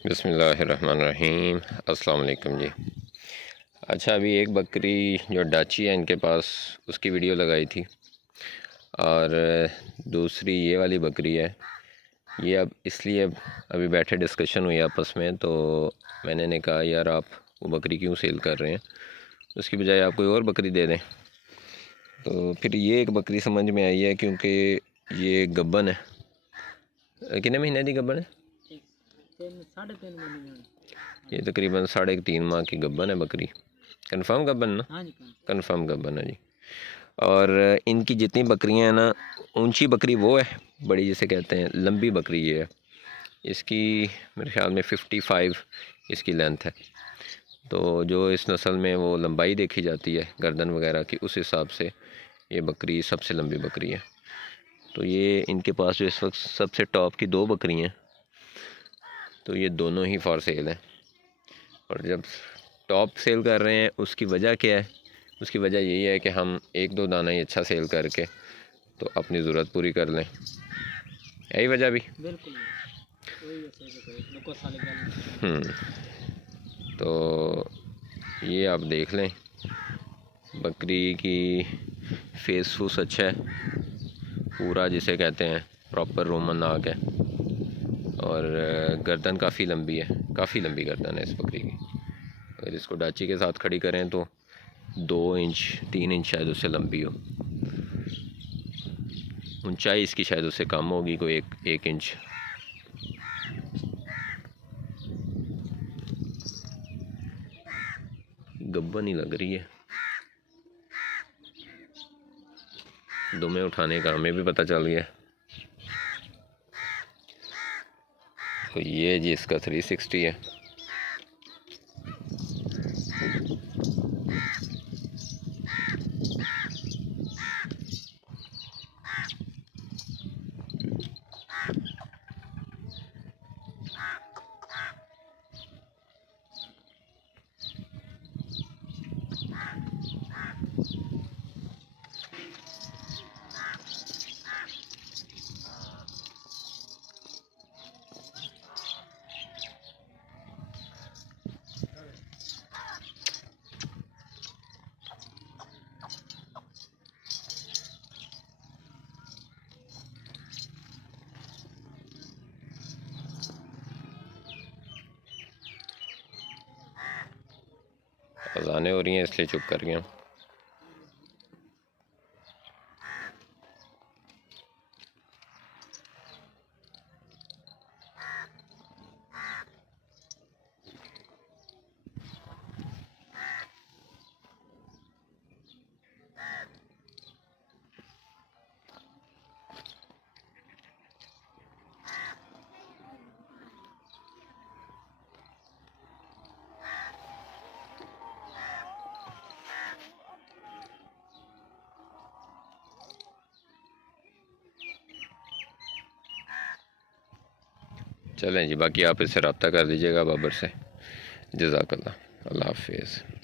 बिस्मिल्लाहिर्रहमानिर्रहीम। अस्सलाम वालेकुम जी। अच्छा, अभी एक बकरी जो डाची है इनके पास, उसकी वीडियो लगाई थी, और दूसरी ये वाली बकरी है। ये अब इसलिए अभी बैठे डिस्कशन हुई आपस में, तो मैंने कहा यार आप वो बकरी क्यों सेल कर रहे हैं, उसकी बजाय आप कोई और बकरी दे दें। तो फिर ये एक बकरी समझ में आई है, क्योंकि ये गब्बन है। कितने महीने की गब्बन है? 3.5 महीने। ये तकरीबन 3.5 माह की गब्बन है बकरी। कंफर्म गब्बन ना? हाँ जी, कंफर्म गब्बन है जी। और इनकी जितनी बकरियां हैं ना, ऊंची बकरी वो है, बड़ी जिसे कहते हैं, लंबी बकरी ये है। इसकी मेरे ख्याल में 55 इसकी लेंथ है। तो जो इस नस्ल में वो लंबाई देखी जाती है गर्दन वगैरह की, उस हिसाब से ये बकरी सबसे लंबी बकरी है। तो ये इनके पास जो इस वक्त सबसे टॉप की 2 बकरी हैं, तो ये दोनों ही फॉर सेल हैं। और जब टॉप सेल कर रहे हैं, उसकी वजह क्या है? उसकी वजह यही है कि हम 1-2 दाना ही अच्छा सेल करके तो अपनी ज़रूरत पूरी कर लें। यही वजह भी बिल्कुल। तो ये आप देख लें, बकरी की फेस फूस अच्छा है, पूरा जिसे कहते हैं प्रॉपर रोमन नाक है, और गर्दन काफ़ी लंबी है, काफ़ी लंबी गर्दन है इस बकरी की। अगर इसको डाची के साथ खड़ी करें तो 2 इंच 3 इंच शायद उससे लंबी हो। ऊंचाई इसकी शायद उससे कम होगी, कोई एक इंच। गब्बन ही लग रही है। दुमे उठाने का हमें भी पता चल गया। तो ये जी इसका 360 है। अज़ानें हो रही हैं इसलिए चुप कर गया। चलें जी, बाकी आप इससे रब्ता कर दीजिएगा बाबर से। जज़ाकल्लाह। अल्लाह हाफ़िज़।